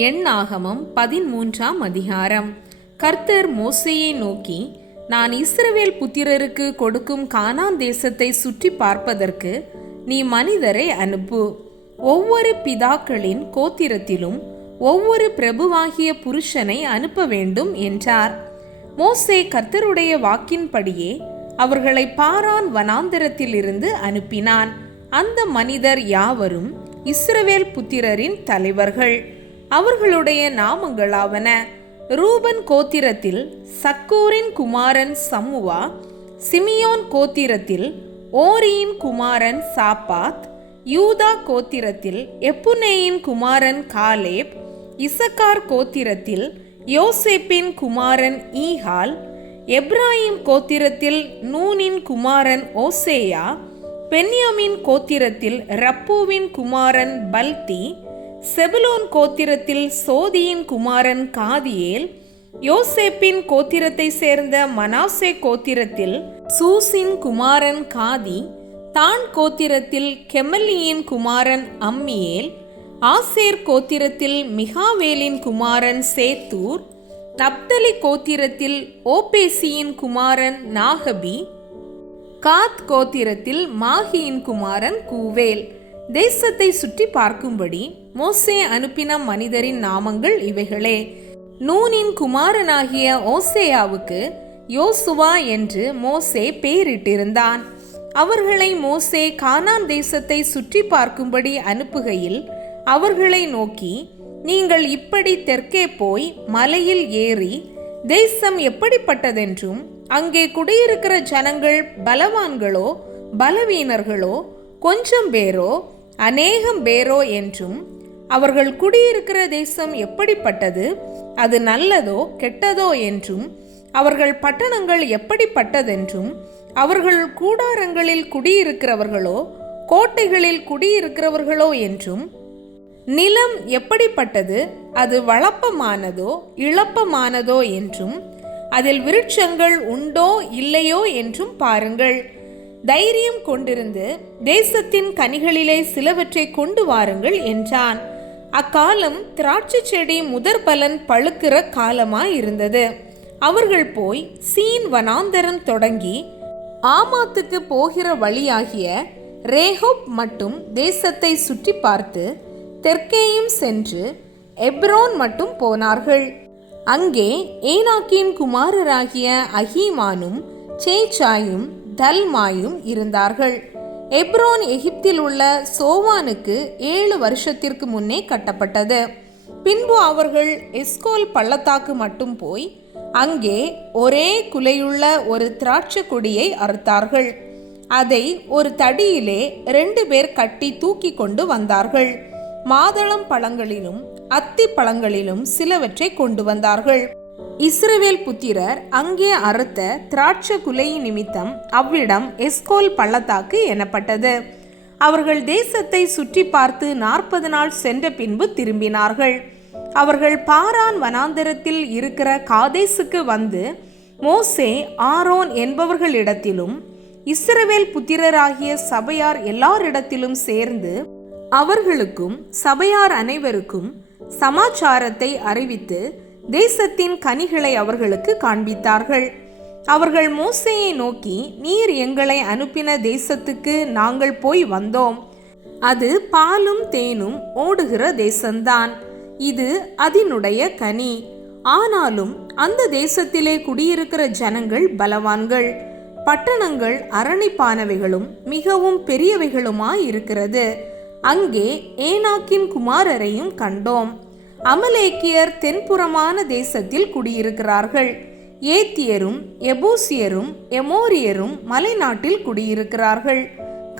எண்ணாகமம் 13ஆம் அதிகாரம். கர்த்தர் மோசேயை நோக்கி, நான் இஸ்ரவேல் புத்திரருக்கு கொடுக்கும் கானான் தேசத்தை சுற்றி பார்ப்பதற்கு நீ மனிதரை அனுப்பு. ஒவ்வொரு பிதாக்களின் கோத்திரத்திலும் ஒவ்வொரு பிரபுவாகிய புருஷனை அனுப்ப வேண்டும் என்றார். மோசே கர்த்தருடைய வாக்கின்படியே அவர்களை பாரான் வனாந்தரத்திலிருந்து அனுப்பினான். அந்த மனிதர் யாவரும் இஸ்ரவேல் புத்திரரின் தலைவர்கள். அவர்களுடைய நாமங்களாவன: ரூபன் கோத்திரத்தில் சக்கூரின் குமாரன் சம்முவா, சிமியோன் கோத்திரத்தில் ஓரியின் குமாரன் சாப்பாத், யூதா கோத்திரத்தில் எப்புனேயின் குமாரன் காலேப், இசக்கார் கோத்திரத்தில் யோசேப்பின் குமாரன் ஈகால், எப்ராயிம் கோத்திரத்தில் நூனின் குமாரன் ஓசேயா, பென்யாமின் கோத்திரத்தில் ரப்பூவின் குமாரன் பல்தி, செபுலோன் கோத்திரத்தில் சோதியின் குமாரன் காதியேல், யோசேப்பின் கோத்திரத்தை சேர்ந்த மனாசே கோத்திரத்தில் சூசின் குமாரன் காதி, தான் கோத்திரத்தில் கெமலியின் குமாரன் அம்மியேல், ஆசேர் கோத்திரத்தில் மிகாவேலின் குமாரன் சேத்தூர், நப்தலி கோத்திரத்தில் ஓபேசியின் குமாரன் நாகபி, காத் கோத்திரத்தில் மாகியின் குமாரன் கூவேல். தேசத்தை சுற்றி பார்க்கும்படி மோசே அனுப்பின மனிதரின் நாமங்கள் இவைகளே. நூனின் குமாரனாகிய ஓசேயாவுக்கு யோசுவா என்று மோசே பெயரிட்டிருந்தான். அவர்களை மோசே கானான் தேசத்தை சுற்றி பார்க்கும்படி அனுப்புகையில் அவர்களை நோக்கி, நீங்கள் இப்படி தெற்கே போய் மலையில் ஏறி தேசம் எப்படிப்பட்டதென்றும் அங்கே குடியிருக்கிற ஜனங்கள் பலவான்களோ பலவீனர்களோ கொஞ்சம் பேரோ அநேகம் பேரோ என்றும், அவர்கள் குடியிருக்கிற தேசம் எப்படிப்பட்டது, அது நல்லதோ கெட்டதோ என்றும், அவர்கள் பட்டணங்கள் எப்படிப்பட்டதென்றும், அவர்கள் கூடாரங்களில் குடியிருக்கிறவர்களோ கோட்டைகளில் குடியிருக்கிறவர்களோ என்றும், நிலம் எப்படிப்பட்டது, அது வளப்பமானதோ இளப்பமானதோ என்றும், அதில் விருட்சங்கள் உண்டோ இல்லையோ என்றும் பாருங்கள். தைரியம் கொண்டிருந்து தேசத்தின் கனிகளிலே சிலவற்றை கொண்டு வாருங்கள் என்றான். அக்காலம் திராட்சை செடி முதற் பலன் பழுக்கிற காலமாயிருந்தது. அவர்கள் போய் சீன் வனாந்தரம் தொடங்கி ஆமாத்துக்கு போகிற வழியாகிய ரேஹோப் மட்டும் தேசத்தை சுற்றி பார்த்து தெற்கேயும் சென்று எப்ரோன் மட்டும் போனார்கள். அங்கே ஏனாக்கின் குமாரராகிய அஹீமானும் சேச்சாயும் தல்மாயும் இருந்தார்கள். எப்ரோன் எகிப்தில் உள்ள சோவானுக்கு 7 வருஷத்திற்கு முன்னே கட்டப்பட்டது. பின்பு அவர்கள் எஸ்கோல் பள்ளத்தாக்கு மட்டும் போய் அங்கே ஒரே குலையுள்ள ஒரு திராட்சை கொடியை அறுத்தார்கள். அதை ஒரு தடியிலே 2 பேர் கட்டி தூக்கி கொண்டு வந்தார்கள். மாதளம் பழங்களிலும் அத்தி பழங்களிலும் சிலவற்றை கொண்டு வந்தார்கள். இஸ்ரவேல் புத்திரர் அங்கே அறுத்த திராட்சை குலை நிமித்தம் அவ்விடம் எஸ்கோல் பள்ளத்தாக்கு எனப்பட்டது. அவர்கள் தேசத்தை சுற்றி பார்த்து 40 நாள் சென்ற பின்பு திரும்பினார்கள். அவர்கள் பாரான் வனாந்தரத்தில் இருக்கிற காதேசுக்கு வந்து மோசே ஆரோன் என்பவர்களிடத்திலும் இஸ்ரவேல் புத்திரராகிய சபையார் எல்லாரிடத்திலும் சேர்ந்து அவர்களுக்கும் சபையார் அனைவருக்கும் சமாச்சாரத்தை அறிவித்து தேசத்தின் கனிகளை அவர்களுக்கு காண்பித்தார்கள். அவர்கள் மோசேயை நோக்கி, நீர் எங்களை அனுப்பின தேசத்துக்கு நாங்கள் போய் வந்தோம். அது பாலும் தேனும் ஓடுகிற தேசம்தான். இது அதனுடைய கனி. ஆனாலும் அந்த தேசத்திலே குடியிருக்கிற ஜனங்கள் பலவான்கள், பட்டணங்கள் அரணிப்பானவைகளும் மிகவும் பெரியவைகளுமாயிருக்கிறது. அங்கே ஏனாக்கின் குமாரரையும் கண்டோம். அமலேக்கியர் தென்புறமான தேசத்தில் குடியிருக்கிறார்கள். ஏத்தியரும் எபூசியரும் எமோரியரும் மலைநாட்டில் குடியிருக்கிறார்கள்.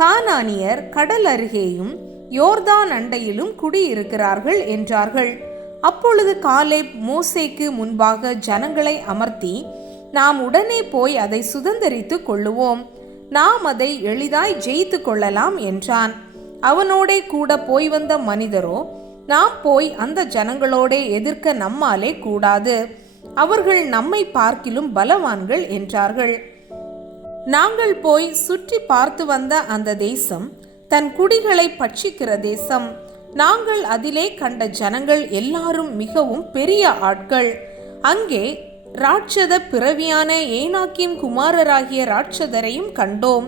கானானியர் கடல் அருகேயும் யோர்தான் அண்டையிலும் குடியிருக்கிறார்கள் என்றார்கள். அப்பொழுது காலேப் மோசேக்கு முன்பாக ஜனங்களை அமர்த்தி, நாம் உடனே போய் அதை சுதந்தரித்து கொள்ளுவோம், நாம் அதை எளிதாய் ஜெயித்து கொள்ளலாம் என்றான். அவனோடே கூட போய் வந்த மனிதரோ, நாம் போய் அந்த ஜனங்களோட எதிர்க்க நம்மாலே கூடாது, அவர்கள் நம்மை பார்க்கிலும் பலவான்கள் என்றார்கள். நாங்கள் போய் சுற்றி பார்த்து வந்த அந்த தேசம் தன் குடிகளை பட்சிக்கிற தேசம். நாங்கள் அதிலே கண்ட ஜனங்கள் எல்லாரும் மிகவும் பெரிய ஆட்கள். அங்கே ராட்சத பிறவியான ஏனாக்கின் குமாரராகிய ராட்சதரையும் கண்டோம்.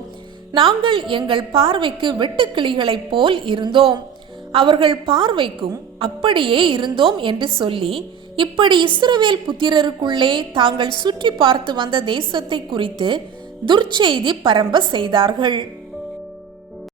நாங்கள் எங்கள் பார்வைக்கு வெட்டுக்கிளிகளைப் போல் இருந்தோம், அவர்கள் பார்வைக்கும் அப்படியே இருந்தோம் என்று சொல்லி, இப்படி இஸ்ரவேல் புத்திரருக்குள்ளே தாங்கள் சுற்றி பார்த்து வந்த தேசத்தை குறித்து துர்ச்செய்தி பரம்ப செய்தார்கள்.